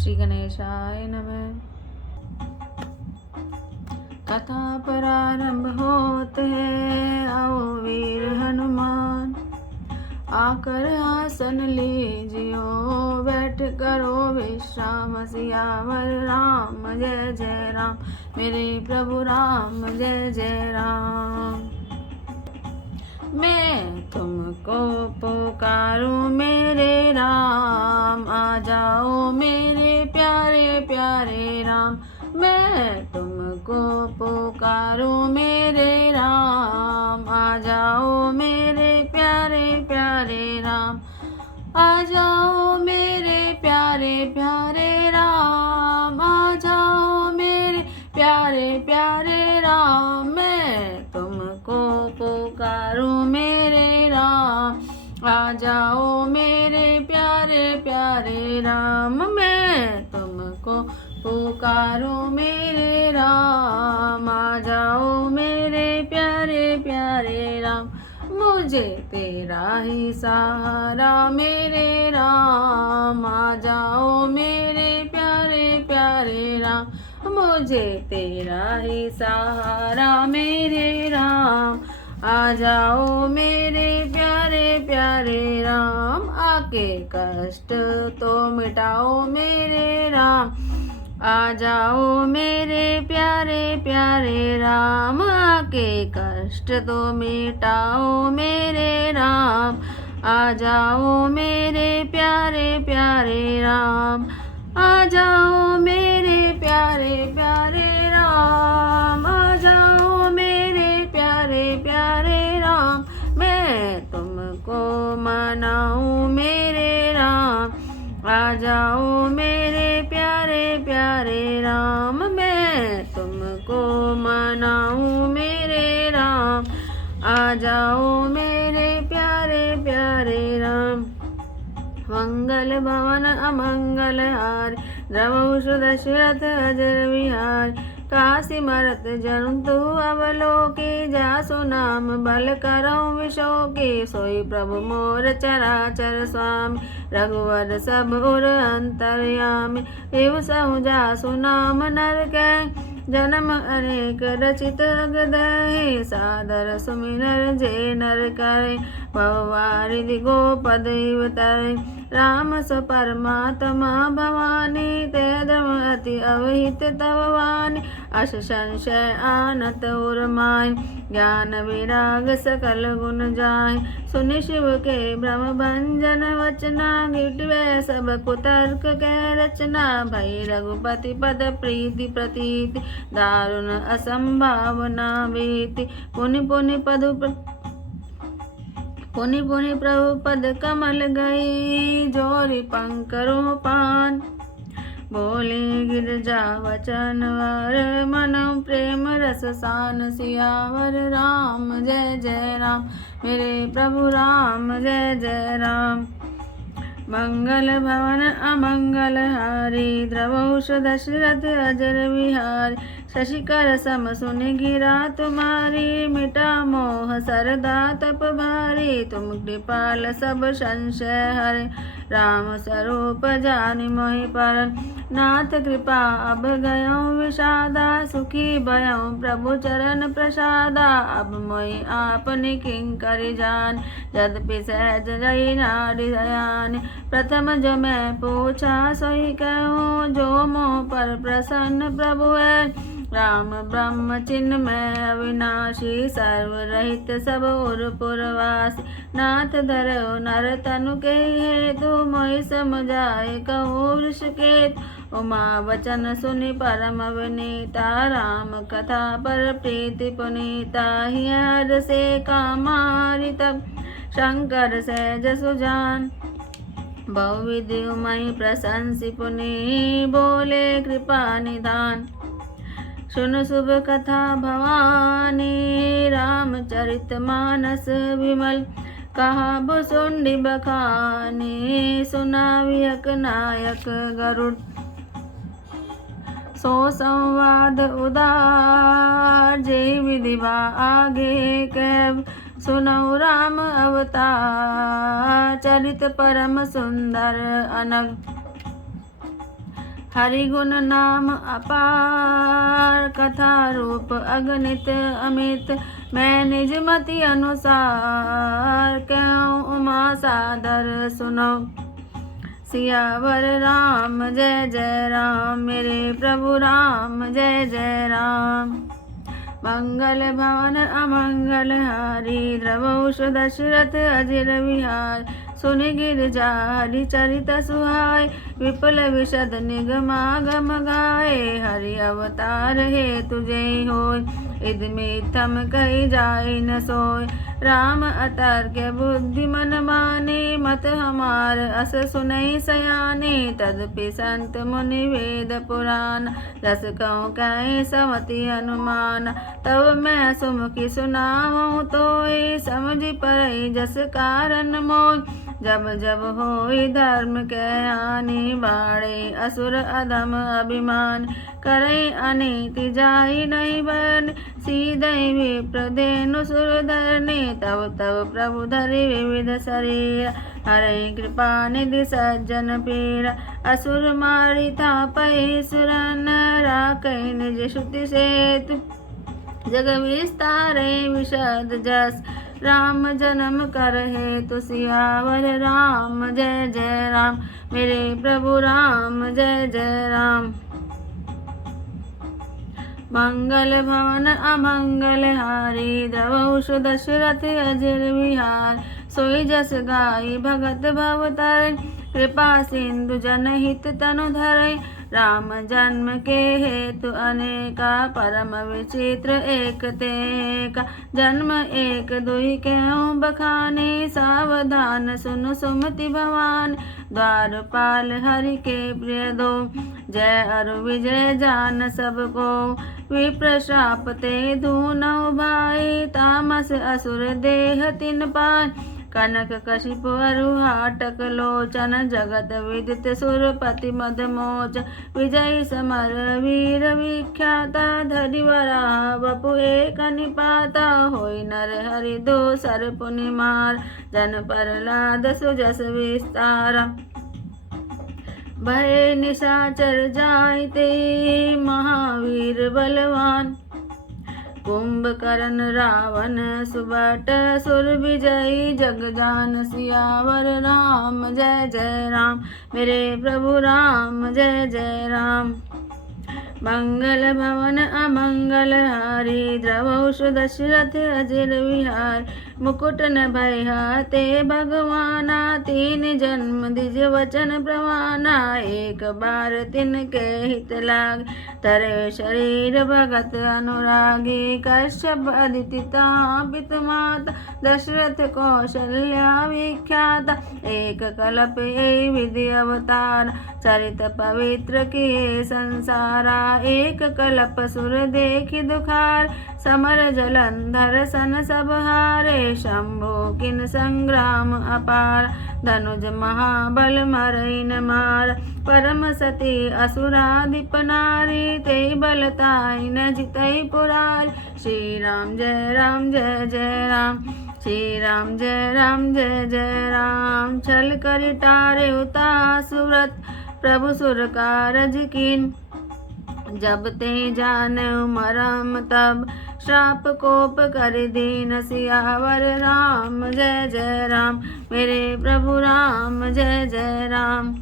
श्री गणेशाय नमः। कथा प्रारंभ होते है, आओ वीर हनुमान, आकर आसन लीजियो, बैठ करो विश्राम। सियावर राम जय जय राम, मेरे प्रभु राम जय जय राम। मैं तुमको पुकारूं मेरे राम, आ जाओ मेरे प्यारे प्यारे राम। मैं तुमको पुकारूं मेरे राम, आ जाओ मेरे प्यारे प्यारे राम। आ जाओ मेरे प्यारे प्यारे राम, आ जाओ मेरे प्यारे प्यारे राम। मैं तुमको पुकारूं मेरे राम, आ जाओ मेरे प्यारे प्यारे राम। मैं तुमको पुकारूं मेरे राम, आ जाओ मेरे प्यारे प्यारे राम। मुझे तेरा ही सहारा मेरे राम, आ जाओ मेरे प्यारे प्यारे राम। मुझे तेरा ही सहारा मेरे राम, आ जाओ मेरे प्यारे प्यारे राम। आके कष्ट तो मिटाओ मेरे राम, आ जाओ मेरे प्यारे प्यारे राम। आके कष्ट तो मिटाओ मेरे राम, आ जाओ मेरे प्यारे प्यारे राम। आ जाओ मेरे प्यारे प्यारे राम, आ जाओ मेरे प्यारे प्यारे राम। मैं तुमको मनाऊं मेरे राम, आ जाओ मेरे प्यारे प्यारे राम। मैं तुमको मनाऊं मेरे राम, आ जाओ मेरे प्यारे प्यारे राम। मंगल भवन अमंगल हार, द्रवहुष दशरथ अजर विहार। काशी मरत जंतु अवलोके, जासु नाम बल करौ विशोके। सोई प्रभु मोर चराचर स्वामी, रघुवर सब उर अंतर्यामी। एव सहु जासु नाम नर कै, जन्म अनेक रचित अगदहि। सादर सुमिरन जे नर करे, भववारिधि गोपद इवतरे। राम स परमात्मा भवानी, ते धर्म अति अवहित तव वाणी। अस संशय आनत उर माहि, ज्ञान विराग सकल गुण जाहि। सुनि शिव के भ्रम भंजन वचना, गिटवे सब कुतर्क के रचना। भई रघुपति पद प्रीति प्रतीति, दारुण असंभावना भीति। पुनि पुनि प्रभु पद कमल गई, जोरि पंकरो पान। बोले गिरजा वचन वर, मनो प्रेम रस सान। सियावर राम जय जय राम, मेरे प्रभु राम जय जय राम। मंगल भवन अमंगल हारी, द्रवहुष दशरथ अजर विहारी। शशिकर सम सुनि गिरा तुम्हारी, मिटा मोह सरदा तप भारी। तुम कृपाल सब संशय हरे, राम स्वरूप जानि मोहि परन। नाथ कृपा अब गयो विषादा, सुखी भयो प्रभु चरण प्रसादा। अब मोहि आपनि किंकरि जान, यद्यपि सहज जई नारि दयानि। प्रथम जो मैं पूछा सोई कहूँ, जो मोह पर प्रसन्न प्रभु है। राम ब्रह्म चिन्मय अविनाशी, सर्वरहित सब उर पुरवासी। नाथ धरौ नर तनु के हेतु, मोहि समुझाए कहूँ वृषकेतु। उमा वचन सुनि परम विनीता, राम कथा पर प्रीति पुनीता। हियर से कामारि तब शंकर सहज सुजान, बहुविधि उमहि प्रशंसि पुनि। बोले कृपा निधान, सुन शुभ कथा भवानी। रामचरित मानस विमल, कहा भुसुंडी बखानी। सुना वियक नायक गरुड़, सो संवाद उदार। जय विधिवा आगे कैब, सुनौ राम अवतार। चरित परम सुंदर अनग, हरि गुण नाम अपार, कथा रूप अगणित अमित। मैं निज मति अनुसार, क्यों उमा सादर सुनो। सियावर राम जय जय राम, मेरे प्रभु राम जय जय राम। मंगल भवन अमंगल हारी, द्रवौष दशरथ अजिर विहार। सुनि गिरिजारि चरित सुहाय, विपुल विशद निगमागम गाए। हरि अवतार हे तुझे होय, इद में थम कही जाय न सोय। राम अतर्क्य बुद्धि मन माने, मत हमार अस सुनई सयाने। तदपि संत मुनि वेद पुराण, रस कहूँ कहीं समति अनुमान। तब मैं सुमुखी सुनाऊँ तोय, समझि परई जस कारण मोय। जब जब होई धर्म के हानि, बाड़े असुर अधम अभिमान। करई अनीति जाई नहीं बन, सीधई विप्र धेनु सुर धरने। तब तब प्रभु धरि विविध शरीर, हरई कृपा निधि सज्जन पीरा। असुर मारि थापहि सुरन, राखई निज श्रुति सेतु। जग विस्तारे विशद जस, राम जन्म कर हेतु सियावर राम जय जय राम। मेरे प्रभु राम जय जय राम। मंगल भवन अमंगल हारी, द्रवौष दशरथ अजिर विहार। सोई जस गाई भगत भवतर, कृपा सिंधु जनहित तनु धरै। राम जन्म के हेतु अनेका, परम विचित्र एक तेका। जन्म एक दुहि क्यों बखाने, सावधान सुन सुमति भवान। द्वारपाल हरि के प्रिय दो, जय अरु विजय जान सबको। विप्र श्राप ते धूनौ भाई, तामस असुर देह तिन पाय। कनक कशिपु अरु हाटक लोचन, जगत विदित सुरपति मदमोच। विजयी समर वीर विख्याता, धरि वराह वपु एक निपाता। होई नर हरि दो सर पुनि मार, जन प्रहलाद सुजस विस्तारा। भय निशाचर जायते, महावीर बलवान। कुंभकर्ण रावण सुबट, सुर विजयी जग जान। सियावर राम जय जय राम, मेरे प्रभु राम जय जय राम। मंगल भवन अमंगल हारी, द्रवौष दशरथ अजिर विहार। मुकुट न भय ते भगवाना, तीन जन्म दिज वचन प्रवाना। एक बार तिनके हित लाग, तरे शरीर भगत अनुरागी। कश्यप अदिति पित माता, दशरथ कौशल्या विख्याता। एक कल्प ये विधि अवतार, चरित पवित्र किए संसारा। एक कल्प सुर देखि दुखार, समर जलंधर सन सब हारे। शंभु किन संग्राम अपार, धनुज महाबल मरई न मार। परम सती असुराधिप नारी, ते बलताई न जितई पुरार। श्री राम जय राम जय जय राम, श्री राम जय राम जय जय राम। छल कर टारे उता सुरत, प्रभु सुर कारज कीन। जब ते जाने मरम तब, श्राप कोप कर दीन। सियावर राम जय जय राम, मेरे प्रभु राम जय जय राम।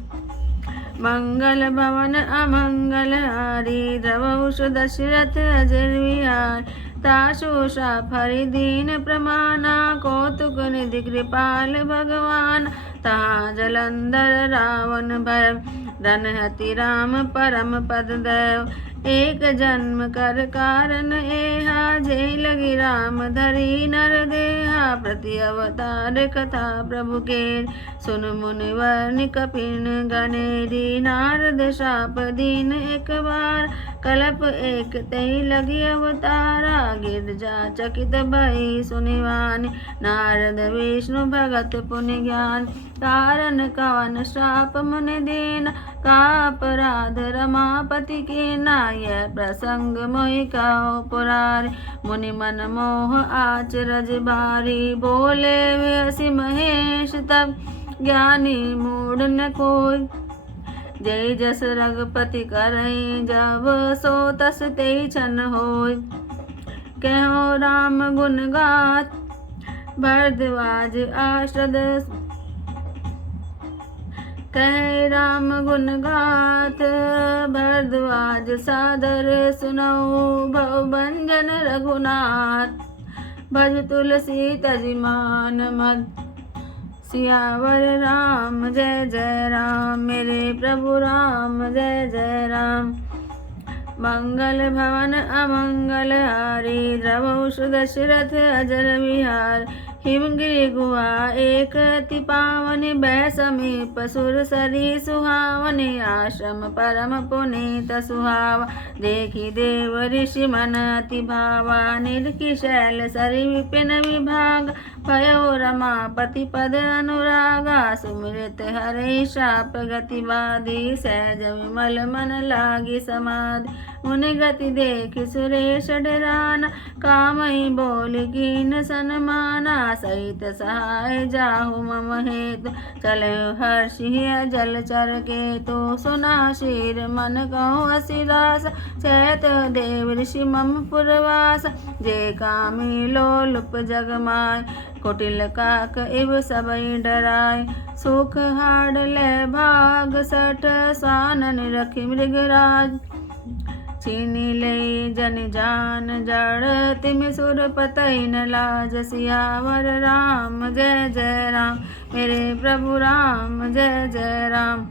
मंगल भवन अमंगल हारी, द्रवौष दशरथ अजिर विहार। तासु श्राप हरि दीन प्रमाना, कौतुक निधि कृपाल भगवान। तहाँ जलंधर रावण भय, रनहति राम परम पद देव। एक जन्म कर कारण एहा, जय लगी राम धरी नर देहा। प्रति अवतार कथा प्रभु के, सुन मुनिवर कपिन गणेरी। नारद शाप दीन एक बार, कल्प एक तई लगी अवतारा। गिरजा चकित भई सुनिवानि, नारद विष्णु भगत पुनि ज्ञान। कारण कवन श्राप मुनि दीन, का अपराध रमापति के ना। यह प्रसंग मोहि कहो पुरारी, मुनि मन मोह आचरज भारी। बोले वे हसी महेश तब, ज्ञानी मूढ़ न कोई। जय जस रघुपति करई जब सो तस ते छन होय। कहो राम गुण गाथ भरद्वाज आश्रद कह राम गुण गाथ भरद्वाज सादर सुनऊ भव भंजन रघुनाथ। भज तुलसी तजिमान मद सियावर राम जय जय राम। मेरे प्रभु राम जय जय राम। मंगल भवन अमंगल हारी द्रवौ दशरथ अजर विहार। हिमगिरि गुहा एक अति पावन बै समीप सुर सरी सुहावने। आश्रम परम पुनीत सुहावा देखी देव ऋषि मन अति भावा। निरखी शैल सरी विपिन विभाग भयो रमापति पद अनुरागा। सुमिरत हरे शाप गति बाधी सहज विमल मन लागी समाधि। मुनि गति देखि सुरेश डराना कामहि बोल कीन सन्माना। सहित सहाय जाहु मम हेतु चले हर्षि जल चर केतु। सुना शीर मन कहु असिरास चैत देव ऋषि मम पुरवास। जे कामी लोलुप जग माय कुटिल काक इव सबई डराय। सुख हाड़ ले भाग सठ सानन रखि मृगराज। छीनी ले जन जान जड़ तिम सुर पतई न लाज। सियावर राम जय जय राम। मेरे प्रभु राम जय जय राम।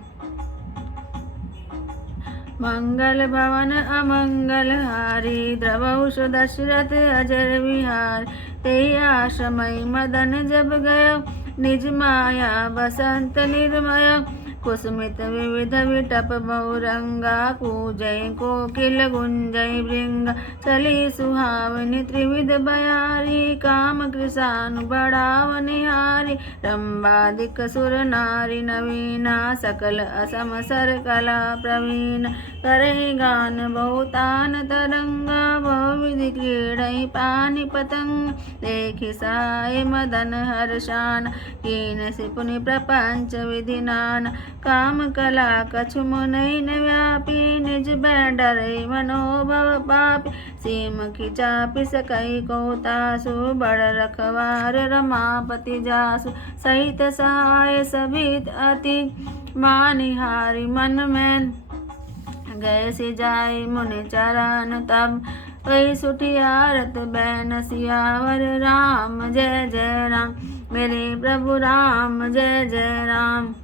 मंगल भवन अमंगल हारी द्रवौ दशरथ अजर विहार। तेहि आश्रमई मदन जब गयो निज माया बसंत निर्मय। कुसुमित विविध विटप बहुरंगा कूजय कोकिल गुंजय भृंग। चली सुहावनी त्रिविध बयारी काम कृशानु बढ़ावनिहारी। रंबादिक सुर नारी नवीना सकल असम सर कला प्रवीण। करहि गान बहुतान तरंगा बहुविधि क्रीडई पानि पतंग। देखि साय मदन हर्षान कीन सिपुनि प्रपंच विधि नाना। काम कला कछु मुनई न व्यापी निज बैडरे मनोभव पापी। सीम की चापी सकई कौतासु बड़ रखवार रमापति जासु। सहित सहाय सभित अति मानिहारी मन में गए से जाय मुनि चरण तब। वही सुठी आरत बैन सियावर राम जय जय राम। मेरे प्रभु राम जय जय राम।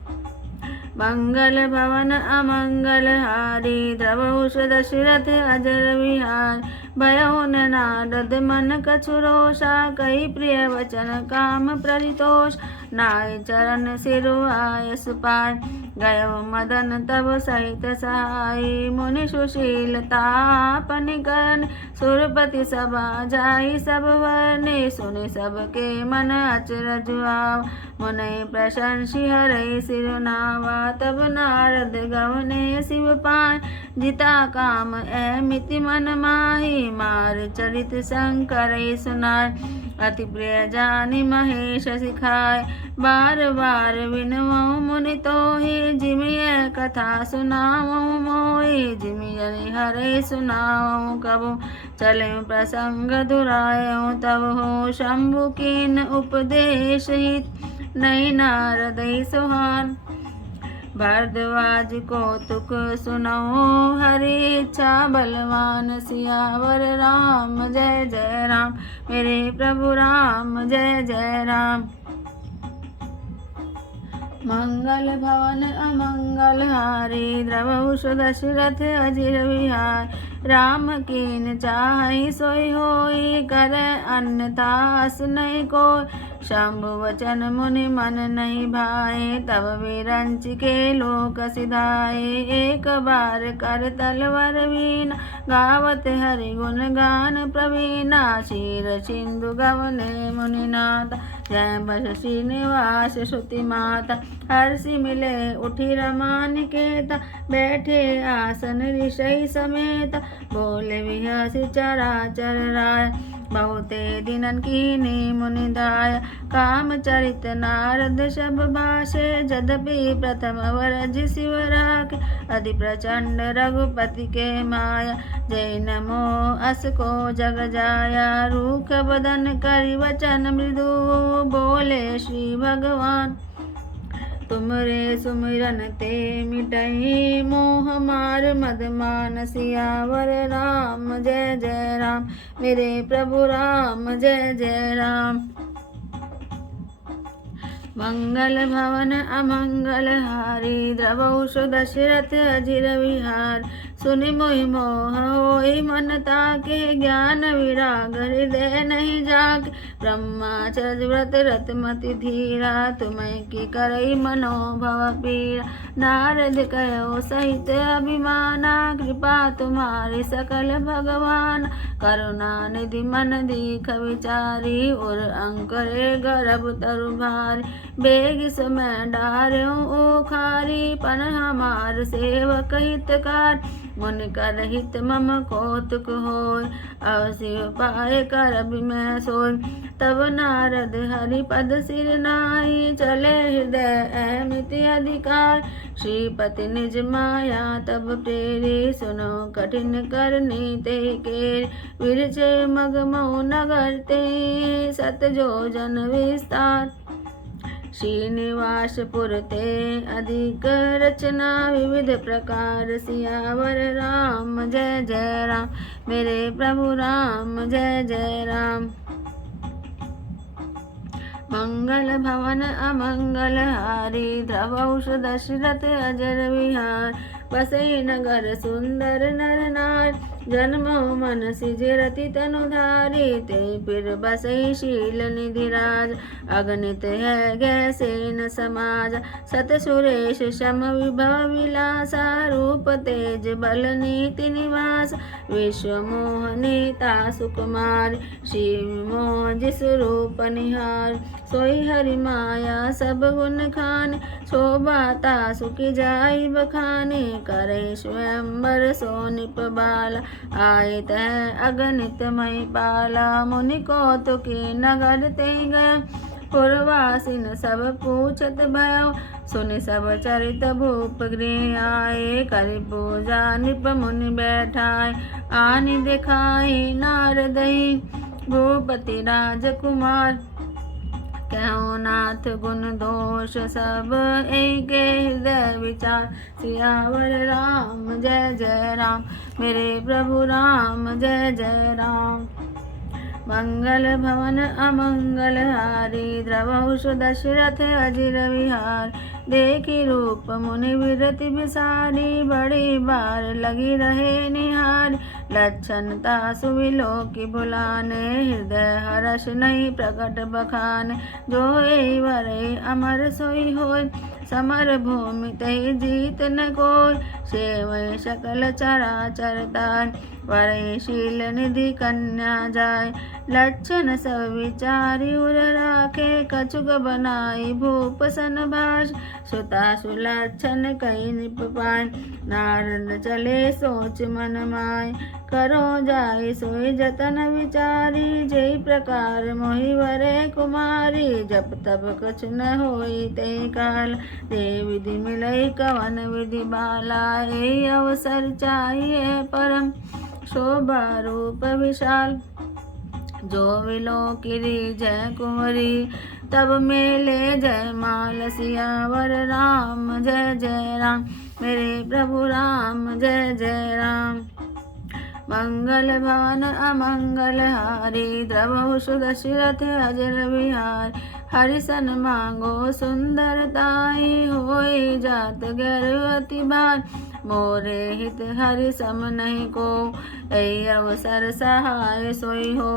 मंगल भवन अमंगल हारी द्रवौ दशरथ अजर विहार। भयो नारद मन कछु रोषा कई प्रिय वचन काम परितोष। नाय चरण सिरु आयस पाय गयो मदन तब सहित सहाय। मुनि सुशीलता अपनि करन सुरपति सभा जाई सब वर्णे। सुनि सबके मन अचरज आवा मुनि प्रशंसि हरै सिरुनावा। तब नारद गवने शिव पाय जिता काम मिति मन माही। मार चरित शंकर सुनाय अति प्रिय जानि महेश सिखाय। बार बार विनवौ मुनि तोहि जिमिय कथा सुनावौ मोहि। जिमि जनि हरै सुनावौ कबु चले प्रसंग दुरायौ। तब हो शंभु कीन उपदेश हित नहीं नारदै सुहान। भरद्वाज कौतुक सुनऊ हरि इच्छा बलवान। सियावर राम जय जय राम। मेरे प्रभु राम जय जय राम। मंगल भवन अमंगल हारी द्रवौ दशरथ अजिर विहार। राम कीन चाहि सोई होई कर अन्यथा अस नहीं कोई। शंभु वचन मुनि मन नहीं भाए तब विरंच के लोक सिधाए। एक बार कर तलवर वीणा गावत हरि गुण गान प्रवीणा। क्षीर सिंधु गवने मुनिनाथ जय बस श्रीनिवास श्रुति माता। हर्षि मिले उठी रमा निकेता बैठे आसन ऋषि समेत। बोले विहसि चराचर राय बहुते दिनन कीनी मुनि दाया काम चरित नारद सब भाषे जदपि प्रथम वरज शिव राखे अति प्रचंड रघुपति के माया जय नमो अस को जग जाया रूख बदन करि वचन मृदु बोले श्री भगवान तुमरे सुमिरन ते मिटई मोह मार मद मान सियावर राम जय जय राम मेरे प्रभु राम जय जय राम। मंगल भवन अमंगल हारी द्रवौष दशरथ अजिर विहार सुनि मोहि मोह होई मन ताके ज्ञान विराग हृदय नहीं जाके ब्रह्मचर्य व्रत रतमति धीरा तुम्हें की करई मनोभव पीरा नारद कहो सहित अभिमाना कृपा तुम्हारी सकल भगवान करुणा निधि मन दीख विचारी और अंकरे गर्भ तरु भारी बेग समय डार्यो ओखारी पन हमार सेवक हितकार मुन कर हित मम कौतुक होय अवशिव पाए कर मैं सोय तब नारद हरि पद सिर नाई चले हृदय अमित अधिकार श्रीपति निज माया तब प्रेरी सुनो कठिन करनी ते के विरचे मग मऊ नगर ते सत जो जन विस्तार श्रीनिवासपुर ते अधिक रचना विविध प्रकार सियावर राम जय जय राम मेरे प्रभु राम जय जय राम। मंगल भवन अमंगल हारी द्रवौष दशरथ अजर विहार बसई नगर सुंदर नर नार जन्मो मन सिजरति तनुधारी ते फिर बसई शील निधि राज अगणित है गैसे न समाज सत सुरेश शम विभव विलासा रूप तेज बल नीति निवास विश्व मोहनीता सुकुमार शिव मोह जिस रूप निहार सोई हरि माया सब गुण खान शोभाता सुखी जाई बखाने करे स्वयंवर सोनिप बाला आए तह अगणित मई पाला मुनि कौतुकी नगर ते गया पुरवासिन सब पूछत भयो सुनि सब चरित भूप गृह आए करि पूजा निप मुनि बैठाए आनि दिखाई नारदई भूपति राजकुमार कहो नाथ गुण दोष सब एक हृदय विचार सियावर राम जय जय राम मेरे प्रभु राम जय जय राम। मंगल भवन अमंगल हारी द्रवौष दशरथ अजिर विहार देखी रूप मुनि विरति बिसारी बड़ी बार लगी रहे निहार लक्षणता सुविलो की बुलाने हृदय हर्ष नहीं प्रकट बखाने जो वरे अमर सोई होय समर भूमि तय जीत न कोय सेवय सकल चराचर ताय वरे शील निधि कन्या जाय लक्षण सब विचारी उर राखे कछुक बनाई भूप सन भाष सुता सुलक्षण कई निप पाए नारद चले सोच मन माय करो जाय सोई जतन विचारी जय प्रकार मोहि वरे कुमारी जब तब कुछ न होई ते काल दे विधि मिलई कवन विधि बाला ए अवसर चाहिए परम शोभा रूप विशाल जो विलो किरी जय कुंवरी तब मेले जय माल सियावर राम जय जय राम मेरे प्रभु राम जय जय राम। मंगल भवन अमंगल हारी द्रवौष दशरथ अजर विहार हरिसन मांगो सुंदरताई होई जात गर्भवती भार मोरे हित हरि सम नहीं को ऐ अवसर सहाय सोई हो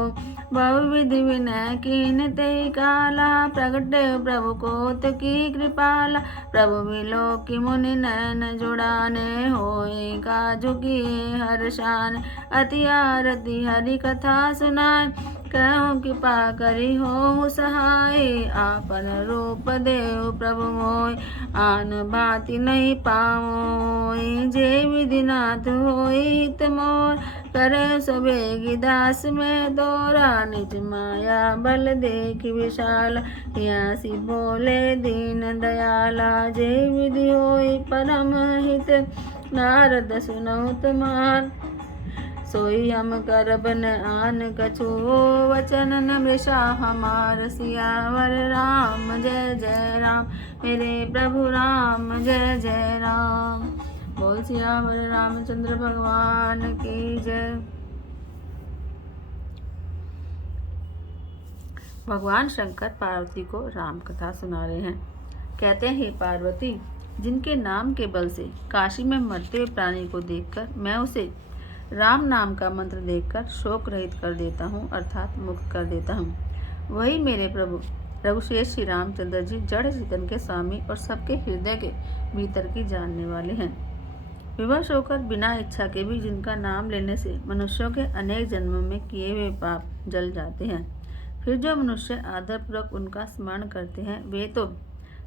बहुविधि विनय कीन ते काला प्रगट प्रभु कोत की कृपाला प्रभु मिलो की मुनि नैन जुड़ाने होए काजु किए हर्षान अति आरती हरि कथा सुनाए कहो कृपा करी हो सहाय आपन रूप देव प्रभु मोय आन भांति नहीं पाओ जे विधिनाथ होई हित मोर करे सबेगी दास में दोरा, निज माया बल देख विशाल, हियासी बोले दीन दयाला, जे विधि होई परम हित, नारद सुनौ तुम्हार, सोई हम करब न आन कछु, वचन न मृषा हमार, सियावर राम जय जय राम, मेरे प्रभु राम जय जय राम। बोल सियावर रामचंद्र भगवान की जय। भगवान शंकर पार्वती को राम कथा सुना रहे हैं। कहते हैं, हे पार्वती, जिनके नाम के बल से काशी में मरते हुए प्राणी को देखकर मैं उसे राम नाम का मंत्र देखकर शोक रहित कर देता हूँ, अर्थात मुक्त कर देता हूँ, वही मेरे प्रभु रघुश्रेष्ठ श्री रामचंद्र जी जड़ चेतन के स्वामी और सबके हृदय के भीतर की जानने वाले हैं। विवश होकर बिना इच्छा के भी जिनका नाम लेने से मनुष्यों के अनेक जन्मों में किए हुए पाप जल जाते हैं, फिर जो मनुष्य आदरपूर्वक उनका स्मरण करते हैं, वे तो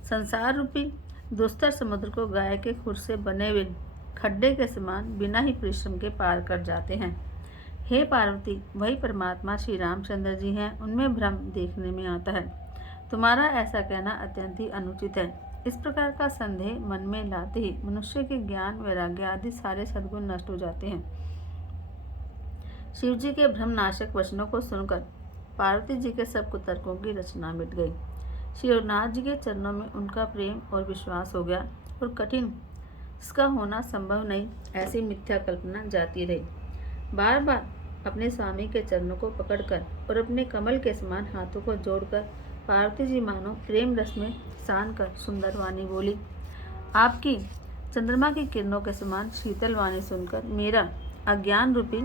संसार रूपी दुस्तर समुद्र को गाय के खुर से बने हुए खड्डे के समान बिना ही परिश्रम के पार कर जाते हैं। हे पार्वती, वही परमात्मा श्री रामचंद्र जी हैं, उनमें भ्रम देखने में आता है। तुम्हारा ऐसा कहना अत्यंत ही अनुचित है। इस प्रकार का संदेह मन में लाते ही मनुष्य के ज्ञान, वैराग्य आदि सारे सद्गुण नष्ट हो जाते हैं। शिव जी के भ्रमनाशक वचनों को सुनकर पार्वती जी के सब कुतर्कों की रचना मिट गई। श्री रघुनाथ जी के चरणों में उनका प्रेम और विश्वास हो गया और कठिन इसका होना संभव नहीं ऐसी मिथ्या कल्पना जाती रही। बार बार अपने स्वामी के चरणों को पकड़कर और अपने कमल के समान हाथों को जोड़कर पार्वती जी मानो प्रेम रस में सान कर सुंदर वाणी बोली। आपकी चंद्रमा की किरणों के समान शीतल वाणी सुनकर मेरा अज्ञान रूपी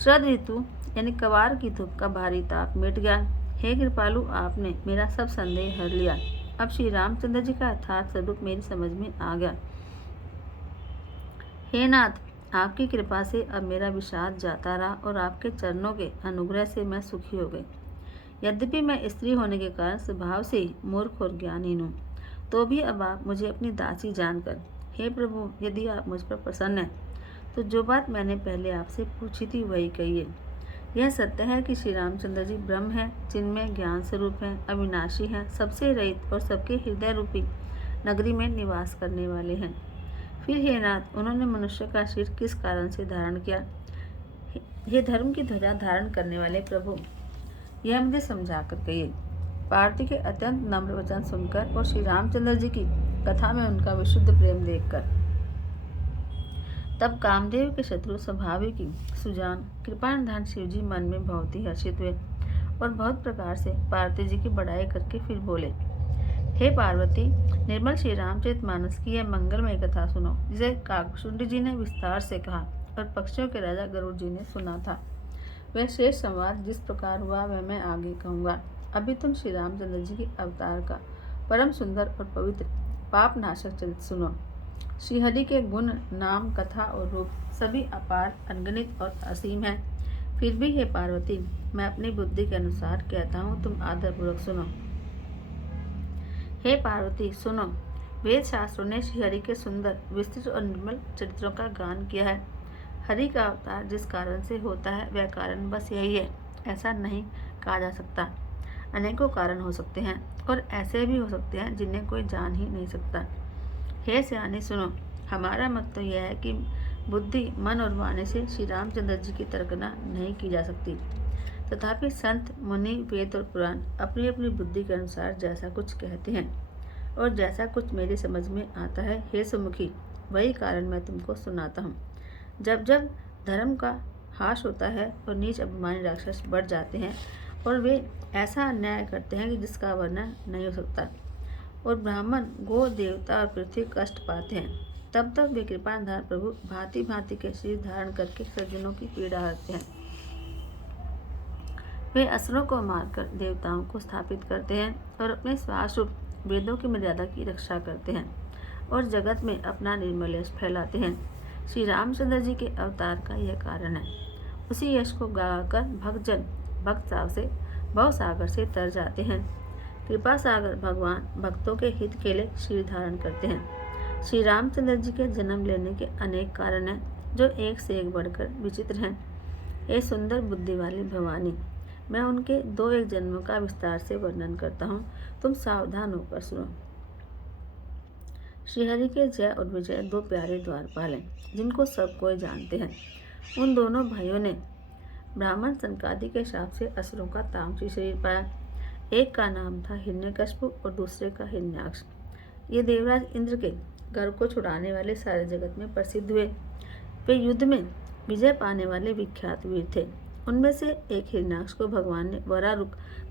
शरद ऋतु यानी कवार की धूप का भारी ताप मिट गया। हे कृपालु, आपने मेरा सब संदेह हर लिया। अब श्री रामचंद्र जी का यथार्थ स्वरूप मेरी समझ में आ गया। हे नाथ, आपकी कृपा से अब मेरा विषाद जाता रहा और आपके चरणों के अनुग्रह से मैं सुखी हो गई। यद्यपि मैं स्त्री होने के कारण स्वभाव से ही मूर्ख और ज्ञानहीन हूँ, तो भी अब आप मुझे अपनी दासी जानकर, हे प्रभु, यदि आप मुझ पर प्रसन्न हैं तो जो बात मैंने पहले आपसे पूछी थी वही कहिए। यह सत्य है कि श्री रामचंद्र जी ब्रह्म हैं, जिनमें ज्ञान स्वरूप हैं, अविनाशी हैं, सबसे रहित और सबके हृदय रूपी नगरी में निवास करने वाले हैं। फिर हे नाथ, उन्होंने मनुष्य का सिर किस कारण से धारण किया? हे धर्म की ध्वजा धारण करने वाले प्रभु, यह मुझे समझा कर कहिए। पार्वती के अत्यंत नम्र वचन सुनकर और श्री रामचंद्र जी की कथा में उनका विशुद्ध प्रेम देखकर तब कामदेव के शत्रु स्वाभाविक ही सुजान कृपानिधान शिव जी मन में बहुत ही हर्षित हुए और बहुत प्रकार से पार्वती जी की बड़ाई करके फिर बोले, हे पार्वती, निर्मल श्री रामचरितमानस की यह मंगलमय कथा सुनो, जिसे काकभूषुंड जी ने विस्तार से कहा और पक्षियों के राजा गरुड़ जी ने सुना था। वह शेष संवाद जिस प्रकार हुआ वह मैं आगे कहूँगा। अभी तुम श्री रामचंद्र जी के अवतार का परम सुंदर और पवित्र पाप नाशक चरित्र सुनो। श्रीहरि के गुण, नाम, कथा और रूप सभी अपार, अनगिनत और असीम हैं। फिर भी हे पार्वती, मैं अपनी बुद्धि के अनुसार कहता हूँ, तुम आदरपूर्वक सुनो। हे पार्वती, सुनो। वेद शास्त्रों ने श्रीहरि के सुंदर, विस्तृत और निर्मल चरित्रों का गान किया है। हरि का अवतार जिस कारण से होता है वह कारण बस यही है, ऐसा नहीं कहा जा सकता। अनेकों कारण हो सकते हैं और ऐसे भी हो सकते हैं जिन्हें कोई जान ही नहीं सकता। हे सियाने, सुनो। हमारा मत तो यह है कि बुद्धि, मन और वाणी से श्री रामचंद्र जी की तर्कना नहीं की जा सकती। तथापि संत, मुनि, वेद और पुराण अपनी अपनी बुद्धि के अनुसार जैसा कुछ कहते हैं और जैसा कुछ मेरी समझ में आता है, हे सुमुखी, वही कारण मैं तुमको सुनाता हूँ। जब जब धर्म का हास होता है और नीच अभिमानी राक्षस बढ़ जाते हैं और वे ऐसा अन्याय करते हैं कि जिसका वर्णन नहीं हो सकता, और ब्राह्मण, गो, देवता और पृथ्वी कष्ट पाते हैं, तब तक वे कृपानिधान प्रभु भांति भांति के शरीर धारण करके सज्जनों की पीड़ा हरते हैं। वे असुरों को मारकर देवताओं को स्थापित करते हैं और अपने श्वास रूप वेदों की मर्यादा की रक्षा करते हैं और जगत में अपना निर्मल यश फैलाते हैं। श्री रामचंद्र जी के अवतार का यह कारण है। उसी यश को गाकर भक्तजन भव सागर से तर जाते हैं। कृपा सागर भगवान भक्तों के हित के लिए शरीर धारण करते हैं। श्री रामचंद्र जी के जन्म लेने के अनेक कारण हैं। जो एक से एक बढ़कर विचित्र हैं। ये सुंदर बुद्धि वाली भवानी, मैं उनके 2-1 जन्मों का विस्तार से वर्णन करता हूँ, तुम सावधान होकर सुनो। श्रीहरि के जय और विजय 2 प्यारे द्वारपाल हैं, जिनको सब कोई जानते हैं। उन दोनों भाइयों ने ब्राह्मण सनकादि के शाप से असुरों का तामसी शरीर पाया। एक का नाम था हिरण्यकशिपु और दूसरे का हिरण्याक्ष। ये देवराज इंद्र के गर्व को छुड़ाने वाले सारे जगत में प्रसिद्ध हुए। वे युद्ध में विजय पाने वाले विख्यात वीर थे। उनमें से एक हिरण्याक्ष को भगवान ने वराह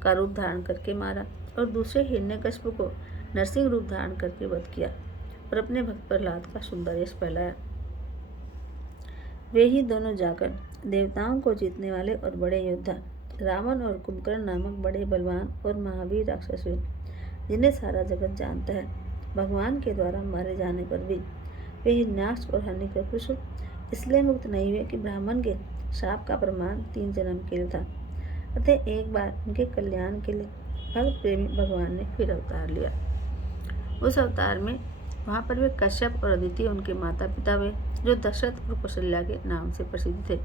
का रूप धारण करके मारा और दूसरे हिरण्यकशिपु को नरसिंह रूप धारण करके वध किया और अपने भक्त प्रहलाद का सुंदर यश फैलाया। वे ही दोनों जाकर देवताओं को जीतने वाले और बड़े योद्धा रावण और कुंभकर्ण नामक बड़े बलवान और महावीर राक्षस हुए, जिन्हें सारा जगत जानता है। भगवान के द्वारा मारे जाने पर भी वे हिरण्याक्ष और हिरण्यकशिपु इसलिए मुक्त नहीं हुए कि ब्राह्मण के शाप का प्रमाण 3 जन्म के लिए था। अतः एक बार उनके कल्याण के लिए भक्त प्रेमी भगवान ने फिर अवतार लिया। उस अवतार में वहाँ पर वे कश्यप और अदिति उनके माता पिता हुए, जो दशरथ और कौशल्या के नाम से प्रसिद्ध थे।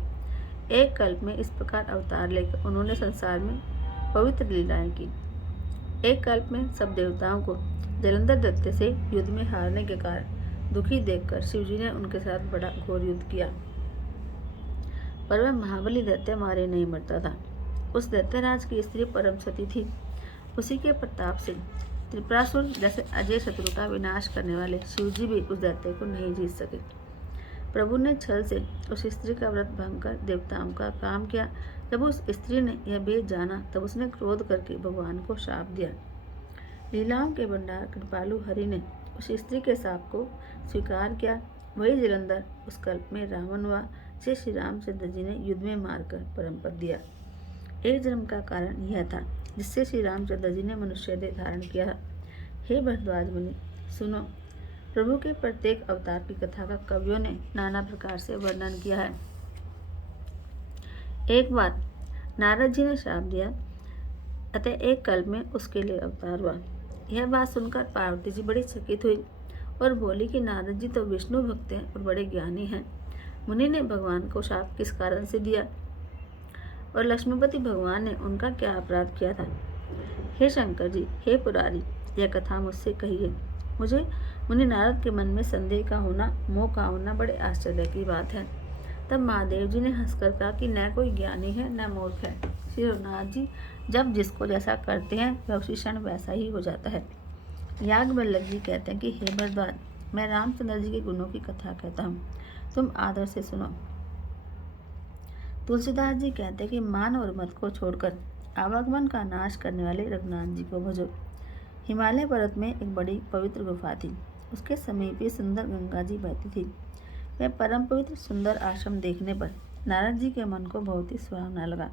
एक कल्प में इस प्रकार अवतार लेकर उन्होंने संसार में पवित्र लीलाएं की। एक कल्प में सब देवताओं को जलंधर दैत्य से युद्ध में हारने के कारण दुखी देखकर शिवजी ने उनके साथ बड़ा घोर युद्ध किया, पर वह महाबली दैत्य मारे नहीं मरता था। उस दैत्यराज की स्त्री परम सती थी। उसी के प्रताप से त्रिपुरासुर जैसे अजय शत्रु का विनाश करने वाले शिवजी भी उस दैत्य को नहीं जीत सके। प्रभु ने छल से उस स्त्री का व्रत भंग कर देवताओं का काम किया। जब उस स्त्री ने यह भेद जाना तब उसने क्रोध करके भगवान को शाप दिया। लीलाओं के भंडार कृपालु हरि ने उस स्त्री के शाप को स्वीकार किया। वही जलंधर उस कल्प में रावण हुआ, जिसे श्री रामचंद्र जी ने युद्ध में मारकर परम पद दिया। एक जन्म का कारण यह था जिससे श्री रामचंद्र जी ने मनुष्य देह धारण किया। हे भरद्वाज मुनि, सुनो। प्रभु के प्रत्येक अवतार की कथा का कवियों ने नाना प्रकार से वर्णन किया है। एक बार नारद जी ने श्राप दिया, अतः एक कल्प में उसके लिए अवतार हुआ। यह बात सुनकर पार्वती जी बड़ी चकित हुई और बोली कि नारद जी तो विष्णु भक्त हैं और बड़े ज्ञानी हैं। मुनि ने भगवान को शाप किस कारण से दिया और लक्ष्मीपति भगवान ने उनका क्या अपराध किया था? हे शंकर जी, हे पुरारी, यह कथा मुझसे कहिए। मुझे मुनि नारद के मन में संदेह का होना, मोह का होना बड़े आश्चर्य की बात है। तब महादेव जी ने हंसकर कहा कि न कोई ज्ञानी है न मूर्ख है। श्री रघुनाथ जी जब जिसको जैसा करते हैं वह उसी क्षण वैसा ही हो जाता है। याज्ञवल्क्य जी कहते हैं कि हे भरद्वाज, मैं रामचंद्र जी के गुणों की कथा कहता हूँ, तुम आदर से सुनो। तुलसीदास जी कहते हैं कि मान और मत को छोड़कर आवागमन का नाश करने वाले रघुनाथ जी को भजो। हिमालय पर्वत में एक बड़ी पवित्र गुफा थी। उसके समीप ही सुंदर गंगा जी बहती थी। वह परम पवित्र सुंदर आश्रम देखने पर नारद जी के मन को बहुत ही सुहावना लगा।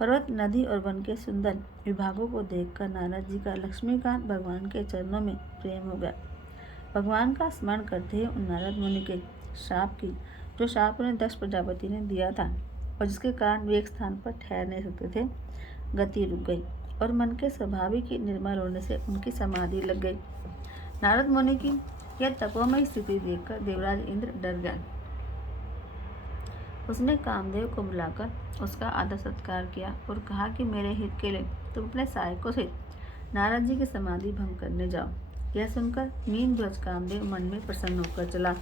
पर्वत, नदी और वन के सुंदर विभागों को देखकर नारद जी का लक्ष्मीकांत भगवान के चरणों में प्रेम हो गया। भगवान का स्मरण करते हुए उन नारद मुनि के शाप की, जो शाप उन्हें दक्ष प्रजापति ने दिया था और जिसके कारण वे एक स्थान पर ठहर नहीं सकते थे, गति रुक गई और मन के स्वाभाविक ही निर्मल होने से उनकी समाधि लग गई। नारद मुनि की यह तपोमयी स्थिति देखकर देवराज इंद्र डर गया। उसने कामदेव को बुलाकर उसका आदर सत्कार किया और कहा कि मेरे हित के लिए तुम अपने सहायकों से नारद जी की समाधि भंग करने जाओ। यह सुनकर मीन ध्वज कामदेव मन में प्रसन्न होकर चला।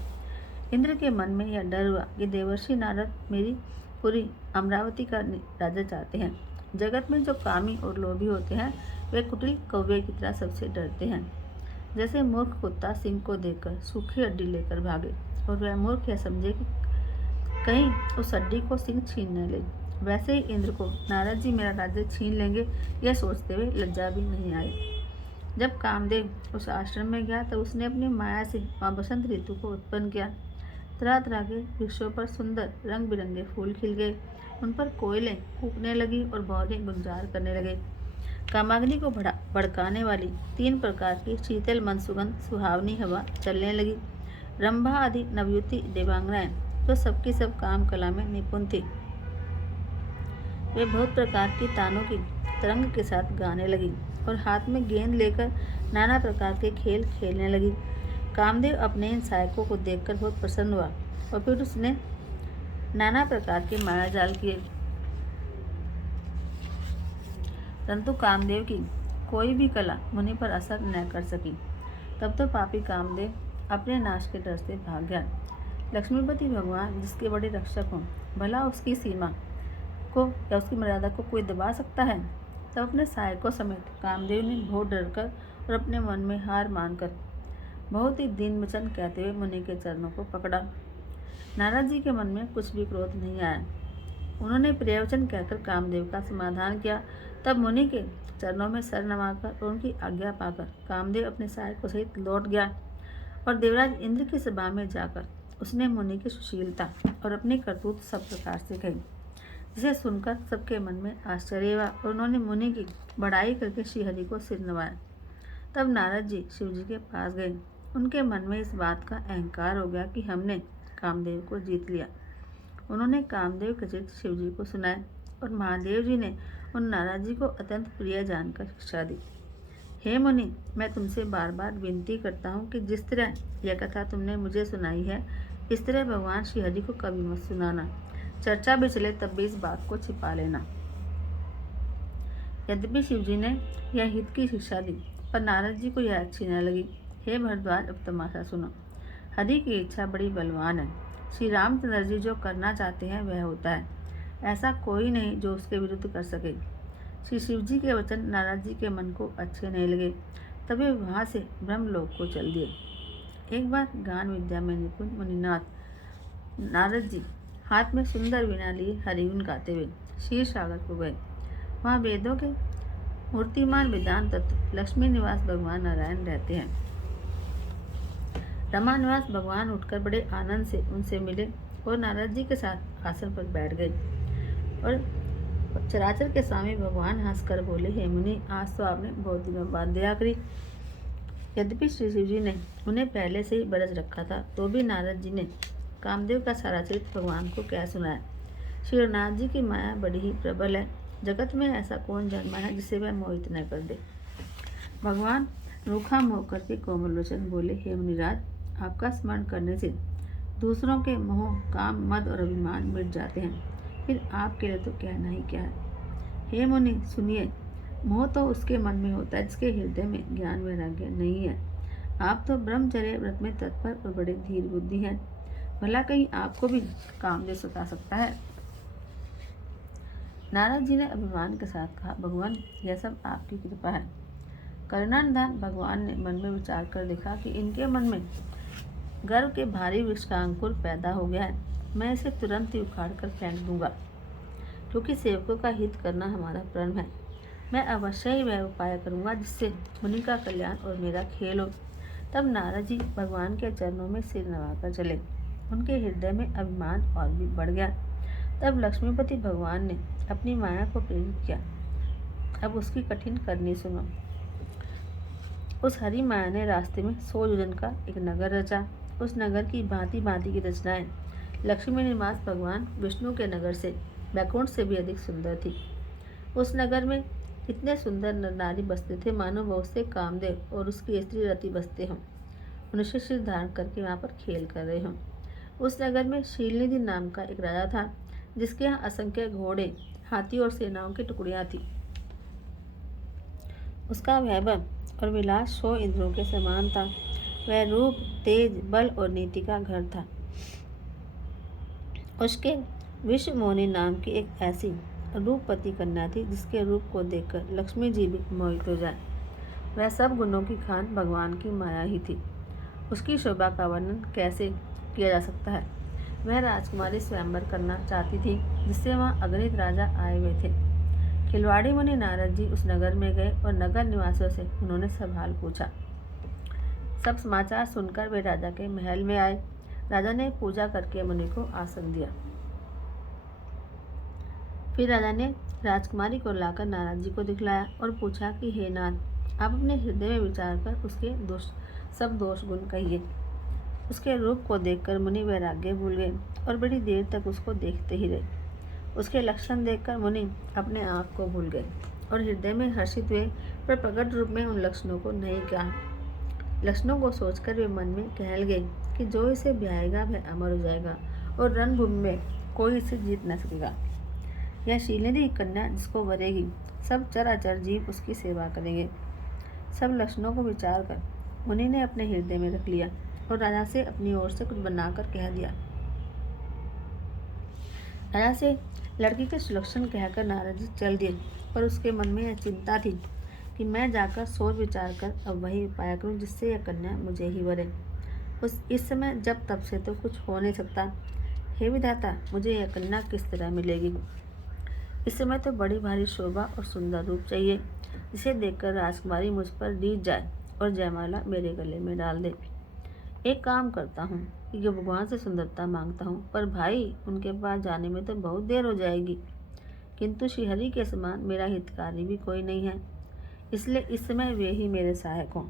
इंद्र के मन में यह डर हुआ कि देवर्षि नारद मेरी पूरी अमरावती का राज्य चाहते हैं। जगत में जो कामी और लोभी होते हैं वे कुटिल कौवे की तरह सबसे डरते हैं। जैसे मूर्ख कुत्ता सिंह को देखकर सूखी हड्डी लेकर भागे और वह मूर्ख यह समझे कि कहीं उस हड्डी को सिंह छीन न ले, वैसे ही इंद्र को नारद जी मेरा राज्य छीन लेंगे यह सोचते हुए लज्जा भी नहीं आई। जब कामदेव उस आश्रम में गया तो उसने अपनी माया से वहाँ बसंत ऋतु को उत्पन्न किया। तरह तरह के वृक्षों पर सुंदर रंग बिरंगे फूल खिल गए, उन पर कोयलें कूकने लगी और भौरे गुंजार करने लगे। कामाग्नि को भड़काने वाली 3 प्रकार की शीतल मन सुगंध सुहावनी हवा चलने लगी। रंभा आदि नवयुवती देवांगनाएं जो सबकी सब काम कला में निपुण थी, वे बहुत प्रकार की तानों की तरंग के साथ गाने लगी और हाथ में गेंद लेकर नाना प्रकार के खेल खेलने लगी। कामदेव अपने इन सहायकों को देखकर बहुत प्रसन्न हुआ और फिर उसने नाना प्रकार के माया जाल किए, परंतु कामदेव की कोई भी कला मुनि पर असर न कर सकी। तब तो पापी कामदेव अपने नाश के डर से भाग गया। लक्ष्मीपति भगवान जिसके बड़े रक्षक हों, भला उसकी सीमा को या उसकी मर्यादा को कोई दबा सकता है। तब अपने सहायकों समेत कामदेव ने बहुत डरकर और अपने मन में हार मानकर बहुत ही दीन वचन कहते हुए मुनि के चरणों को पकड़ा। नारद जी के मन में कुछ भी क्रोध नहीं आया। उन्होंने प्रियवचन कहकर कामदेव का समाधान किया। तब मुनि के चरणों में सर नवाकर और उनकी आज्ञा पाकर कामदेव अपने सहायकों सहित लौट गया और देवराज इंद्र की सभा में जाकर उसने मुनि की सुशीलता और अपनी करतूत सब प्रकार से कही, जिसे सुनकर सबके मन में आश्चर्य हुआ और उन्होंने मुनि की बड़ाई करके श्रीहरि को सिर नवाया। तब नारद जी शिव जी के पास गए। उनके मन में इस बात का अहंकार हो गया कि हमने कामदेव को जीत लिया। उन्होंने कामदेव के चित्र शिव जी को सुनाए और महादेव जी ने उन नारद जी को अत्यंत प्रिय जानकर शिक्षा दी। हे मुनि, मैं तुमसे बार बार विनती करता हूँ कि जिस तरह यह कथा तुमने मुझे सुनाई है, इस तरह भगवान श्रीहरि को कभी मत सुनाना। चर्चा भी चले तब भी इस बात को छिपा लेना। यद्यपि शिव जी ने यह हित की शिक्षा दी, पर नारद जी को यह अच्छी न लगी। हे भरद्वाज, अब तमाशा सुनो। हरि की इच्छा बड़ी बलवान है। श्री रामचंद्र जी जो करना चाहते हैं वह होता है। ऐसा कोई नहीं जो उसके विरुद्ध कर सके। श्री शिव जी के वचन नारद जी के मन को अच्छे नहीं लगे। तभी वहाँ से ब्रह्मलोक को चल दिए। एक बार गान विद्या में निपुण मुनिनाथ नारद जी हाथ में सुंदर वीणा लिए हरिगुण गाते हुए क्षीर सागर को गए। वहाँ वेदों के मूर्तिमान वेदांत तत्व लक्ष्मी निवास भगवान नारायण रहते हैं। रमा निवास भगवान उठकर बड़े आनंद से उनसे मिले और नारद जी के साथ आसन पर बैठ गए और चराचर के स्वामी भगवान हंसकर बोले, हे मुनि, आज तो आपने बहुत दिनों बाद दया करी। यद्यपि श्री शिव जी ने उन्हें पहले से ही बरस रखा था, तो भी नारद जी ने कामदेव का सारा चरित्र भगवान को क्या सुनाया। श्री नाथ जी की माया बड़ी ही प्रबल है। जगत में ऐसा कौन जन्मा है जिसे वह मोहित न कर दे। भगवान रूखा मुँह करके कोमल वचन बोले, हे मुनिराज, आपका स्मरण करने से दूसरों के मोह, काम, मद और अभिमान मिट जाते हैं। फिर आपके लिए तो कहना ही क्या है। हे मुनि, सुनिए, मोह तो उसके मन में होता है जिसके हृदय में ज्ञान वैराग्य नहीं है। आप तो ब्रह्मचर्य व्रत में तत्पर और बड़े धीर बुद्धि हैं। भला कहीं आपको भी कामदेव सता सकता है। नारद जी ने अभिमान के साथ कहा, भगवान, यह सब आपकी कृपा है। करुणानिधान भगवान ने मन में विचार कर देखा कि इनके मन में गर्व के भारी वृक्ष का अंकुर पैदा हो गया है। मैं इसे तुरंत ही उखाड़ कर फेंक दूंगा, क्योंकि सेवकों का हित करना हमारा प्रण है। मैं अवश्य ही वह उपाय करूंगा जिससे मुनि का कल्याण और मेरा खेल हो। तब नारद जी भगवान के चरणों में सिर नवाकर चले। उनके हृदय में अभिमान और भी बढ़ गया। तब लक्ष्मीपति भगवान ने अपनी माया को प्रेरित किया। अब उसकी कठिन करनी सुनो। उस हरि माया ने रास्ते में 100 योजन का एक नगर रचा। उस नगर की भांति भांति की रचनाएं लक्ष्मी निवास भगवान विष्णु के नगर से, वैकुंठ से भी अधिक सुंदर थी। उस नगर में इतने सुंदर नर नारी बसते थे मानो बहुत से कामदेव और उसकी स्त्री रति बसते हों, मनुष्य सिर धारण करके वहाँ पर खेल कर रहे हों। उस नगर में शीलनिधि नाम का एक राजा था, जिसके यहाँ असंख्य घोड़े, हाथी और सेनाओं की टुकड़ियाँ थीं। उसका वैभव और विलास 100 इंद्रों के समान था। वह रूप, तेज, बल और नीति का घर था। उसके विश्वमोहिनी नाम की एक ऐसी रूपवती कन्या थी जिसके रूप को देखकर लक्ष्मी जी भी मोहित हो जाए। वह सब गुणों की खान भगवान की माया ही थी। उसकी शोभा का वर्णन कैसे किया जा सकता है। वह राजकुमारी स्वयंवर करना चाहती थी, जिससे वहाँ अगणित राजा आए हुए थे। खिलवाड़ी मुनि नारद जी उस नगर में गए और नगर निवासियों से उन्होंने सब हाल पूछा। सब समाचार सुनकर वे राजा के महल में आए। राजा ने पूजा करके मुनि को आसन दिया। फिर राजा ने राजकुमारी को लाकर नारद जी को दिखलाया और पूछा कि हे नाथ, आप अपने हृदय में विचार कर उसके सब दोष गुण कहिए। उसके रूप को देखकर मुनि वैराग्य भूल गए और बड़ी देर तक उसको देखते ही रहे। उसके लक्षण देखकर मुनि अपने आप को भूल गए और हृदय में हर्षित हुए, पर प्रकट रूप में उन लक्षणों को नहीं कहा। लक्षणों को सोचकर वे मन में कहल गए कि जो इसे ब्याहेगा वह अमर हो जाएगा और रणभूमि में कोई इसे जीत न सकेगा। यह शीलेंद्री कन्या जिसको वरेगी, सब चराचर जीव उसकी सेवा करेंगे। सब लक्षणों को विचार कर मुनि ने अपने हृदय में रख लिया और राजा से अपनी ओर से कुछ बनाकर कह दिया। राजा से लड़की के सुलक्षण कहकर नारद जी चल दिए, पर उसके मन में यह चिंता थी कि मैं जाकर सोच विचार कर अब वही उपाय करूं जिससे यह कन्या मुझे ही वरे। इस समय जब तब से तो कुछ हो नहीं सकता। हे विधाता, मुझे यह कन्या किस तरह मिलेगी? इस समय तो बड़ी भारी शोभा और सुंदर रूप चाहिए, जिसे देखकर राजकुमारी मुझ पर रीझ जाए और जयमाला मेरे गले में डाल दे। एक काम करता हूँ कि भगवान से सुंदरता मांगता हूँ, पर भाई उनके पास जाने में तो बहुत देर हो जाएगी। किंतु श्रीहरि के समान मेरा हितकारी भी कोई नहीं है, इसलिए इस समय वे ही मेरे सहायक हों।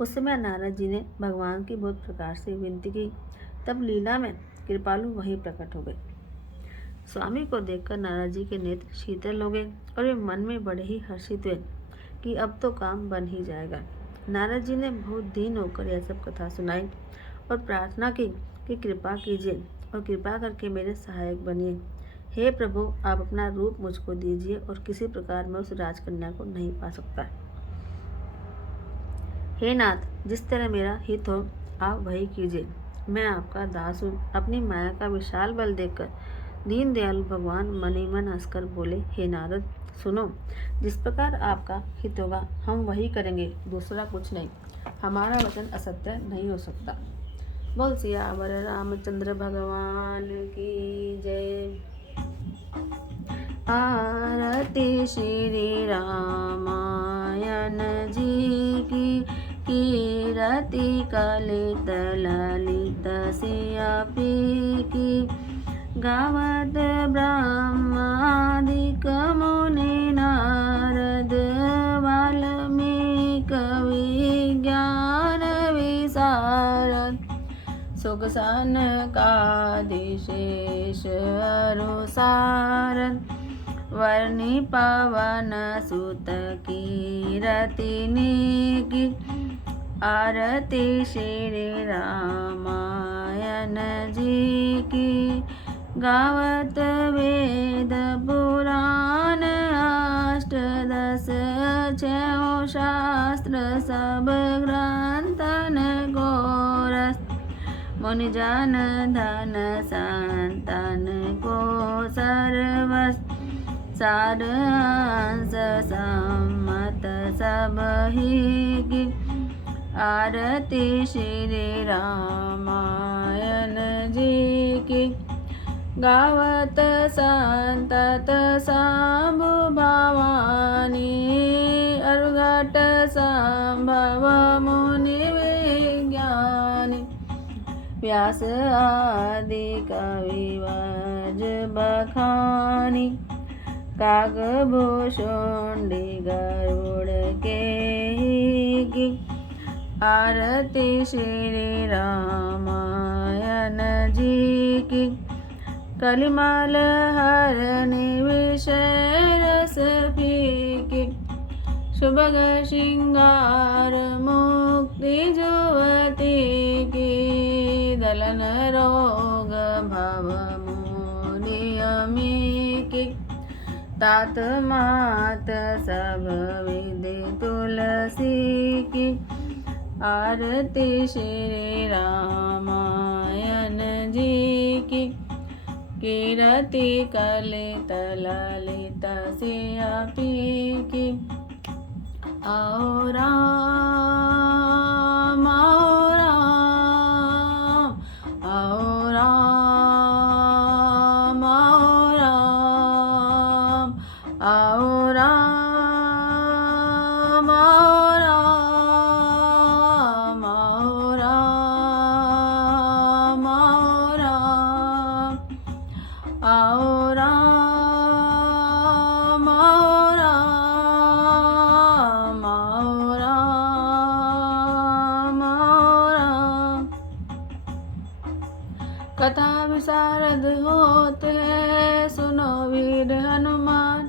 उस समय नारद जी ने भगवान की बहुत प्रकार से विनती की। तब लीला में कृपालु वहीं प्रकट हो गए। स्वामी को देखकर नारद जी के नेत्र शीतल हो गए और वे मन में बड़े ही हर्षित हुए कि अब तो काम बन ही जाएगा। नारद जी ने बहुत दीन होकर यह सब कथा सुनाई और प्रार्थना की कि कृपा कीजिए और कृपा करके मेरे सहायक बनिए। हे प्रभु, आप अपना रूप मुझको दीजिए और किसी प्रकार मैं उस राजकन्या को नहीं पा सकता। हे नाथ, जिस तरह मेरा हित हो आप वही कीजिए। मैं आपका दास हूँ। अपनी माया का विशाल बल देखकर दीन दयालु भगवान मन ही मन हंसकर बोले, हे नारद, सुनो, जिस प्रकार आपका हित होगा हम वही करेंगे, दूसरा कुछ नहीं। हमारा वचन असत्य नहीं हो सकता। बोल सियावर रामचंद्र भगवान की जय। आरती श्री रामायण जी की, कीरति कलित ललित सियापी की। गावत ब्रह्मादिक मुनि नारद, वाल्मीकि विज्ञान विशारद। सुख सनकादि शेष अनुसारद, वर्णि पवन सुत कीरति की। आरती श्री रामायण जी की। गावत वेद पुराण अष्टदश, छो शास्त्र सब ग्रंथन गोरस। मुनि जन धन संतन को सर्वस, सार अंश सम्मत सब ही की। आरती श्री रामायण जी की। गावत संतत शंभु भवानी, अर्घट संभव मुनि विज्ञानी। व्यास आदि कविवज बखानी, कागभूषुंडी गरुड़ के की। आरती श्री रामायण जी की। कलिमल हरनि विषय रस फीकी, शुभग श्रृंगार मुक्ति जुवती की। दलन रोग भव मोनियमी की। तात मात सब विधि तुलसी की। आरती श्री रामायण जी की। कीरति कलित ललित सियापी की। आओ राम आओ राम, आओ राम आओ राम, आओ राम आओ राम, आओ राम आओ राम, आओ राम आओ राम, आओ राम आओ राम। कथा विशारद होते सुनो वीर हनुमान,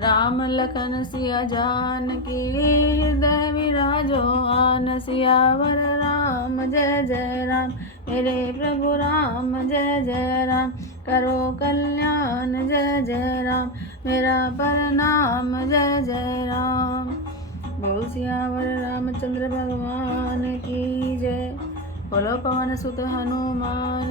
राम लखन सिया जानकी, हृदय विराजो आन सियावर राम। राम जय जय राम, मेरे प्रभु राम जय जय राम, करो कल्याण जय जय राम, मेरा प्रणाम जय जय राम। बोल सियावर रामचंद्र भगवान की जय, बोलो पवन सुत हनुमान